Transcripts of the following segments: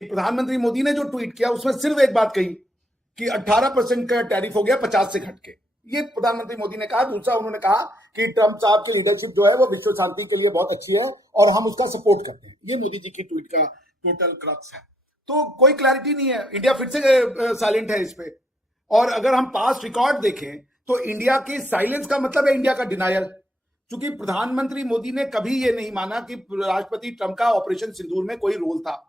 प्रधानमंत्री मोदी ने जो ट्वीट किया उसमें सिर्फ एक बात कही कि 18% का टैरिफ हो गया 50 से घट के। ये प्रधानमंत्री मोदी ने कहा। दूसरा उन्होंने कहा कि ट्रंप साहब की लीडरशिप जो है वो विश्व शांति के लिए बहुत अच्छी है और हम उसका सपोर्ट करते हैं। ये मोदी जी की ट्वीट का टोटल क्रक्स है। तो कोई क्लैरिटी नहीं है, इंडिया फिर से साइलेंट है इस पे। और अगर हम पास्ट रिकॉर्ड देखें तो इंडिया के साइलेंस का मतलब है इंडिया का डिनायल। क्योंकि प्रधानमंत्री मोदी ने कभी ये नहीं माना कि राष्ट्रपति ट्रंप का ऑपरेशन सिंदूर में कोई रोल था,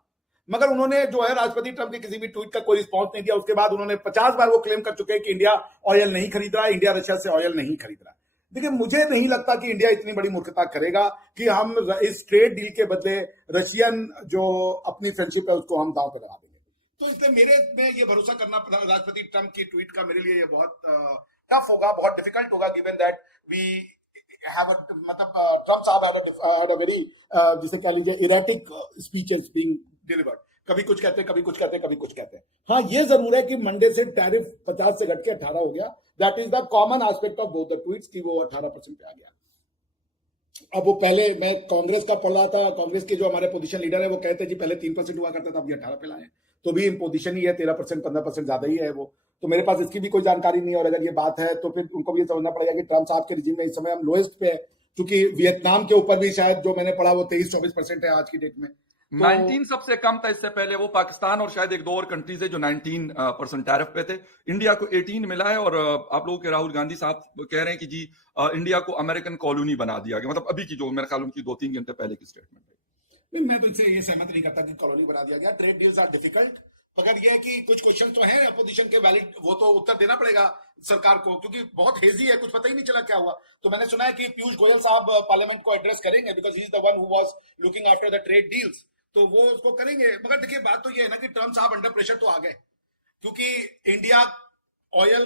मगर उन्होंने जो है राष्ट्रपति ट्रंप के किसी भी ट्वीट का कोई रिस्पॉन्स नहीं दिया। उसके बाद उन्होंने 50 बार वो क्लेम कर चुके हैं कि इंडिया ऑयल नहीं खरीद रहा है, इंडिया रशिया से ऑयल नहीं खरीद रहा है। देखिए, मुझे नहीं लगता कि इंडिया इतनी बड़ी मूर्खता करेगा कि हम इस ट्रेड डील के बदले रशियन जो अपनी फ्रेंडशिप है उसको हम दांव पे लगा देंगे। तो इसलिए मेरे में ये भरोसा करना राष्ट्रपति ट्रंप की ट्वीट का मेरे लिए ये बहुत टफ होगा, बहुत डिफिकल्ट होगा, given that we have a मतलब ट्रम्प साहब had a very जिसे कह लीजिए इरेटिक स्पीचेस बीइंग डिलीवर्ड। कभी कुछ कहते हैं, कभी कुछ कहते हैं, कभी कुछ कहते हैं। हाँ, ये जरूर है कि मंडे से टैरिफ 50 से घट के 18 हो गया। That is the common aspect of both the tweets कि वो 18% पे आ गया। अब वो पहले मैं कांग्रेस का पढ़ रहा था, कांग्रेस के जो हमारे पोजीशन लीडर है वो कहते हैं जी पहले 3% हुआ करता था, अब ये 18 पे लाए, तो भी पोजीशन ही है 13%, 15% ज्यादा ही है वो। तो मेरे पास इसकी भी कोई जानकारी नहीं है। और अगर ये बात है तो फिर उनको भी समझना पड़ेगा कि ट्रम्प साहब के रिजीम में इस समय हम लोएस्ट पे है, क्योंकि वियतनाम के ऊपर भी शायद जो मैंने पढ़ा वो 23-24% है आज की डेट में। 19 सबसे कम था। इससे पहले वो पाकिस्तान और शायद एक दो और कंट्रीज है जो 19% टैरिफ पे थे। इंडिया को 18 मिला है। और आप लोगों के राहुल गांधी साहब कह रहे हैं कि जी इंडिया को अमेरिकन कॉलोनी बना दिया गया, मतलब अभी की जो मेरे ख्याल उनकी 2-3 घंटे पहले की स्टेटमेंट है। मैं तो इनसे ये सहमत नहीं करता कि कॉलोनी बना दिया गया। ट्रेड डील्स आर डिफिकल्ट, मगर ये है कि कुछ क्वेश्चन तो हैं अपोजिशन के वैलिड, वो तो उत्तर देना पड़ेगा सरकार को, क्योंकि बहुत हेजी है, कुछ पता ही नहीं चला क्या हुआ। तो मैंने सुना है कि पीयूष गोयल साहब पार्लियामेंट को एड्रेस करेंगे, because he is the one who was looking after the trade deals, तो वो उसको करेंगे। मगर देखिए, बात तो ये है ना कि ट्रम्प साहब अंडर प्रेशर तो आ गए, क्योंकि इंडिया ऑयल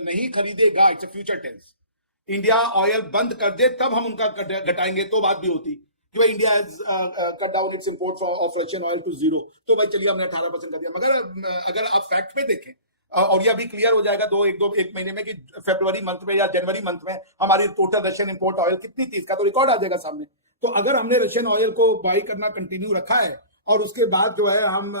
नहीं खरीदेगा, it's a future tense. India oil बंद कर दे तब हम उनका घटाएंगे तो बात भी होती कि भाई India has cut down its import of Russian oil to 0, तो भाई चलिए हमने 18% कर दिया। मगर अगर आप फैक्ट पे देखें, और यह भी क्लियर हो जाएगा एक महीने में कि फरवरी मंथ में या जनवरी मंथ में हमारी टोटल रशियन इंपोर्ट ऑयल कितनी थी, इसका तो रिकॉर्ड आ जाएगा सामने। तो अगर हमने रशियन ऑयल को बाई करना कंटिन्यू रखा है और उसके बाद जो है हम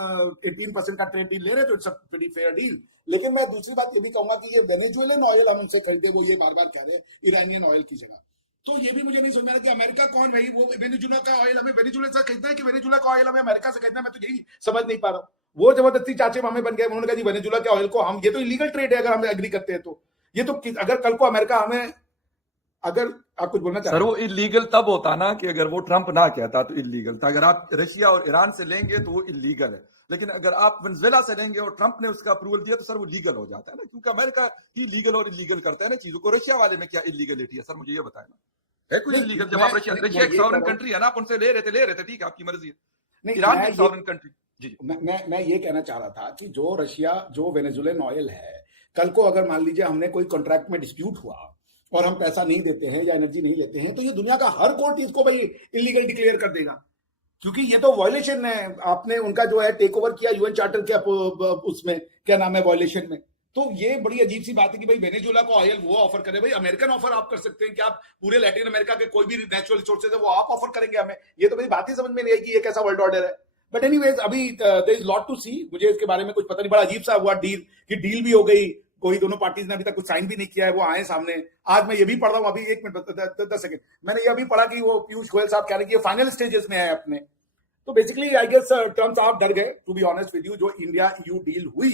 18% का ट्रेड डील ले रहे हैं, तो it's a pretty fair deal. लेकिन मैं दूसरी बात ये भी कहूंगा कि ये वेनेजुएलन ऑयल हम उनसे खरीदे, वो ये बार बार कह रहे हैं ईरानियन ऑयल की जगह। तो ये भी मुझे नहीं समझ आ रहा कि अमेरिका कौन भाई, वो वेनेजुला का ऑयल हमें वेनेजुला से खरीदना है कि वेनेजुला का ऑयल हमें अमेरिका से खरीदना है, मैं तो यही समझ नहीं पा रहा हूँ। वो जबरदस्ती चाचे मामे बन गए, उन्होंने कहा जी वेनेजुला के ऑयल को हम, ये तो इलीगल ट्रेड है अगर हम एग्री करते हैं तो। ये तो अगर कल को अमेरिका हमें, अगर आप कुछ बोलना चाहते सर, वो इलीगल तब होता ना कि अगर वो ट्रंप ना कहता तो इलीगल था। अगर आप रशिया और ईरान से लेंगे तो वो इलीगल है, लेकिन अगर आप वेनेजुएला से लेंगे और ट्रंप ने उसका अप्रूवल दिया तो सर वो लीगल हो जाता है ना, क्योंकि अमेरिका ही लीगल और इलीगल करता है ना चीजों को। रशिया वाले में क्या इलीगलिटी है सर, मुझे ये बताए ना। है कुछ इलीगल? जब आप रशिया एक सॉवरेन कंट्री है ना, आप उनसे ले रहे थे, ठीक है, आपकी मर्जी है। ईरान की सॉवरेन कंट्री। जी, मैं ये कहना चाह रहा था कि जो रशिया, जो वेनेजुएलन ऑयल है, कल को अगर मान लीजिए हमने कोई कॉन्ट्रैक्ट में डिस्प्यूट हुआ और हम पैसा नहीं देते हैं या एनर्जी नहीं लेते हैं, तो ये दुनिया का हर कोर्ट इसको भाई इलीगल डिक्लेयर कर देगा, क्योंकि ये तो वायलेशन है। आपने उनका जो है टेक ओवर किया यूएन चार्टर के उसमें क्या नाम है, वायलेशन में। तो ये बड़ी अजीब सी बात है कि भाई वेनेजुएला को ऑयल वो ऑफर करे। भाई अमेरिकन ऑफर आप कर सकते हैं कि आप पूरे लैटिन अमेरिका के कोई भी नेचुरल रिसोर्सेज है वो आप ऑफर करेंगे हमें। ये तो भाई बात ही समझ में नहीं आई कि ये कैसा वर्ल्ड ऑर्डर है। बट एनीवेज, अभी देयर इज लॉट टू सी। मुझे इसके बारे में कुछ पता नहीं, बड़ा अजीब सा हुआ डील कि डील भी हो गई, कोई दोनों पार्टीज ने अभी तक कुछ साइन भी नहीं किया है, वो आए सामने। आज मैं ये भी पढ़ रहा हूं, अभी 1 मिनट 10 सेकंड, मैंने ये भी पढ़ा कि वो पीयूष गोयल साहब कह रहे हैं कि ये फाइनल स्टेजेस में है अपने। तो बेसिकली आई गेस ट्रम्प साहब डर गए, to be honest with you. जो इंडिया ईयू डील हुई,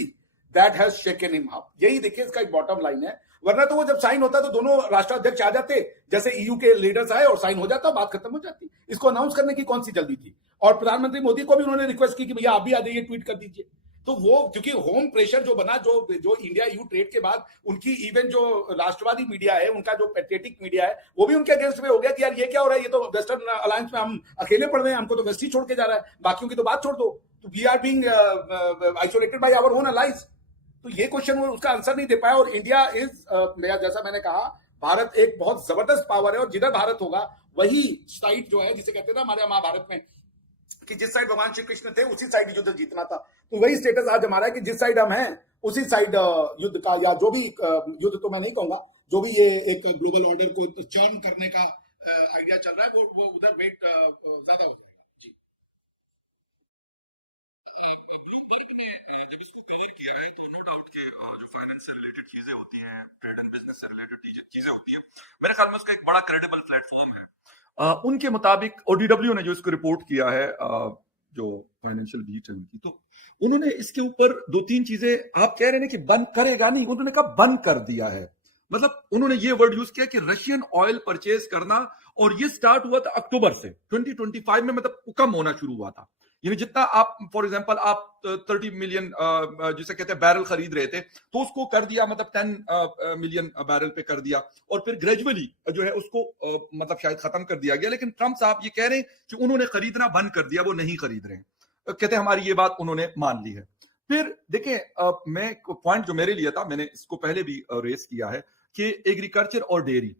that has shaken him up. यही देखिए इसका एक बॉटम लाइन है। वरना तो वो जब साइन होता तो दोनों राष्ट्राध्यक्ष आ जाते, जैसे ईयू के लीडर्स आए और साइन हो जाता, बात खत्म हो जाती। इसको अनाउंस करने की कौन सी जल्दी थी? और प्रधानमंत्री मोदी को भी उन्होंने रिक्वेस्ट की कि भैया आप भी आ जाइए, ट्वीट कर दीजिए। तो वो क्योंकि होम प्रेशर जो बना, जो इंडिया यू ट्रेड के बाद उनकी इवन जो राष्ट्रवादी मीडिया है, उनका जो पैट्रियटिक मीडिया है, वो भी उनके अगेंस्ट में हो गया कि यार ये क्या हो रहा है, ये तो वेस्टर्न अलायंस में हम अकेले पड़ रहे हैं, हमको तो वेस्ट ही छोड़ के जा रहा है, बाकियों की तो बात छोड़ दो। तो we are being isolated by our own alliance. तो ये क्वेश्चन वो उसका आंसर नहीं दे पाया। और इंडिया इज, जैसा मैंने कहा, भारत एक बहुत जबरदस्त पावर है, और जिधर भारत होगा वही साइड जो है, जिसे कहते थे हमारे महाभारत में कि जिस साइड भगवान श्री कृष्ण थे उसी साइड युद्ध जीतना था। तो वही स्टेटस आज हमारा है कि जिस साइड हम हैं उसी साइड युद्ध का, या जो भी युद्ध तो मैं नहीं कहूंगा, जो भी ये एक ग्लोबल ऑर्डर को चर्न करने का आइडिया चल रहा है, वो उधर वेट ज्यादा होता है। फाइनेंस से रिलेटेड चीजें होती हैं, ट्रेड एंड बिजनेस से रिलेटेड चीजें होती हैं, मेरे ख्याल में उसका एक बड़ा क्रेडिबल प्लेटफॉर्म है। उनके मुताबिक ODW ने जो इसको रिपोर्ट किया है, जो फाइनेंशियल बीट है उनकी, तो उन्होंने इसके ऊपर दो तीन चीजें, आप कह रहे हैं कि बंद करेगा नहीं, उन्होंने कहा बंद कर दिया है। मतलब उन्होंने ये वर्ड यूज किया कि रशियन ऑयल परचेज करना, और ये स्टार्ट हुआ था अक्टूबर से 2025 में, मतलब कम होना शुरू हुआ था। यानी जितना आप फॉर एग्जांपल आप 30 मिलियन जिसे कहते हैं बैरल खरीद रहे थे, तो उसको कर दिया मतलब 10 मिलियन बैरल पे कर दिया, और फिर ग्रेजुअली जो है उसको मतलब शायद खत्म कर दिया गया। लेकिन ट्रंप साहब ये कह रहे हैं कि उन्होंने खरीदना बंद कर दिया, वो नहीं खरीद रहे हैं। कहते हैं हमारी ये बात उन्होंने मान ली है। फिर देखें, मैं पॉइंट जो मेरे लिए था, मैंने इसको पहले भी रेस किया है कि एग्रीकल्चर और डेयरी,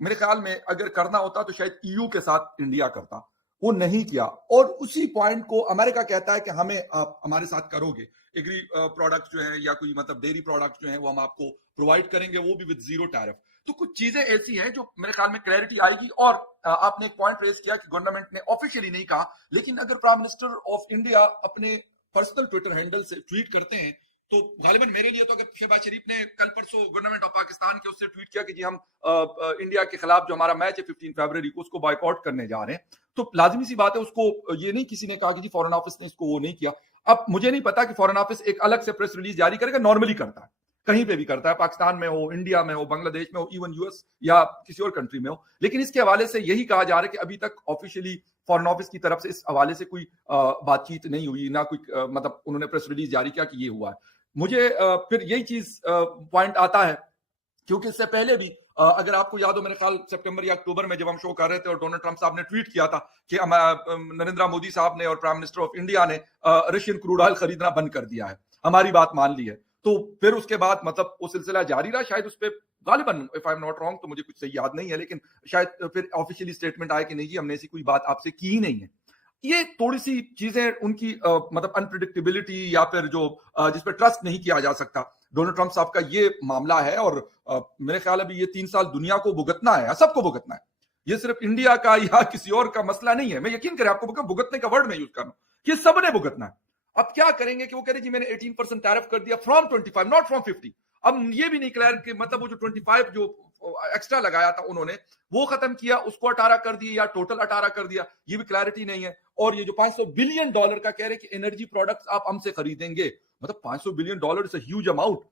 मेरे ख्याल में अगर करना होता तो शायद EU के साथ इंडिया करता, वो नहीं किया। और उसी पॉइंट को अमेरिका कहता है कि हमें आप हमारे साथ करोगे, एग्री प्रोडक्ट्स जो है या कोई मतलब डेयरी प्रोडक्ट्स जो है वो हम आपको प्रोवाइड करेंगे, वो भी विद जीरो टैरिफ। तो कुछ चीजें ऐसी हैं जो मेरे ख्याल में क्लैरिटी आएगी। और आपने एक पॉइंट रेज किया कि गवर्नमेंट ने ऑफिशियली नहीं कहा, लेकिन अगर प्राइम मिनिस्टर ऑफ इंडिया अपने पर्सनल ट्विटर हैंडल से ट्वीट करते हैं, तो गालिबन मेरे लिए तो अगर शहबाज शरीफ ने कल परसों गवर्नमेंट ऑफ पाकिस्तान के उससे ट्वीट किया कि जी हम इंडिया के खिलाफ जो हमारा मैच है 15 फरवरी को, उसको बॉयकॉट करने जा रहे हैं, तो लाजमी सी बात है उसको ये नहीं किसी ने कहा कि जी फॉरेन ऑफिस ने इसको वो नहीं किया। अब मुझे नहीं पता कि फॉरेन ऑफिस एक अलग से प्रेस रिलीज जारी करेगा, नॉर्मली करता है, कहीं पे भी करता है, पाकिस्तान में हो, इंडिया में हो, बांग्लादेश में हो, इवन US या किसी और कंट्री में हो। लेकिन इसके हवाले से यही कहा जा रहा है कि अभी तक ऑफिशियली फॉरेन ऑफिस की तरफ से इस हवाले से कोई बातचीत नहीं हुई, ना कोई मतलब उन्होंने प्रेस रिलीज जारी किया कि ये हुआ है। मुझे फिर यही चीज पॉइंट आता है, क्योंकि इससे पहले भी अगर आपको याद हो, मेरे ख्याल सितंबर या अक्टूबर में जब हम शो कर रहे थे और डोनाल्ड ट्रंप साहब ने ट्वीट किया था कि नरेंद्र मोदी साहब ने और प्राइम मिनिस्टर ऑफ इंडिया ने रशियन क्रूड ऑयल खरीदना बंद कर दिया है, हमारी बात मान ली है। तो फिर उसके बाद मतलब वो सिलसिला जारी रहा, शायद उस पर गालिबन if I am not wrong, तो मुझे कुछ सही याद नहीं है, लेकिन शायद फिर ऑफिशियली स्टेटमेंट आया कि नहीं जी हमने ऐसी कोई बात आपसे की ही नहीं है। ये थोड़ी सी चीजें उनकी मतलब अनप्रिडिक्टेबिलिटी या फिर जो जिस पर ट्रस्ट नहीं किया जा सकता, डोनाल्ड ट्रंप साहब का ये मामला है। और मेरे ख्याल अभी ये 3 साल दुनिया को भुगतना है, सबको भुगतना है, ये सिर्फ इंडिया का या किसी और का मसला नहीं है। मैं यकीन करें आपको भुगतने का वर्ड मैं यूज कर रहा हूं, ये सबने भुगतना है। अब क्या करेंगे कि वो कह रहे जी मैंने 18% टैरिफ कर दिया फ्रॉम 25 नॉट फ्रॉम 50। अब ये भी नहीं क्लियर कि मतलब वो जो 25 जो एक्स्ट्रा लगाया था उन्होंने वो खत्म किया, उसको 18 कर दिया या टोटल 18 कर दिया, ये भी क्लैरिटी नहीं है। और ये जो $500 बिलियन का कह रहे कि एनर्जी प्रोडक्ट्स आप हमसे खरीदेंगे, मतलब $500 billion is a huge amount.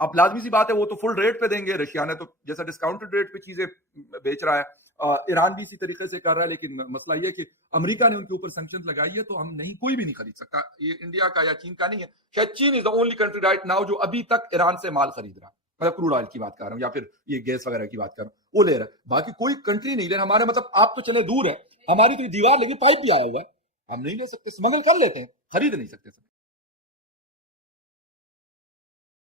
अब लाजमी सी बात है वो तो फुल रेट पे देंगे, रशिया ने तो जैसा डिस्काउंटेड रेट पे चीजें बेच रहा है, ईरान भी इसी तरीके से कर रहा है। लेकिन मसला ये है कि अमेरिका ने उनके ऊपर सैंक्शंस लगाई है, तो हम नहीं, कोई भी नहीं खरीद सकता, ये इंडिया का या चीन का नहीं है। शायद चीन is the only country right now जो अभी तक ईरान से माल खरीद रहा है, मतलब क्रूड ऑयल की बात कर रहा हूँ या फिर ये गैस वगैरह की बात कर रहा हूँ, वो ले रहा है। बाकी कोई कंट्री नहीं ले रहा। हमारे मतलब आप तो चले दूर है, हमारी तो दीवार लगी, पाइप भी आया हुआ है, हम नहीं ले सकते, स्मगल कर लेते हैं, खरीद नहीं सकते सब।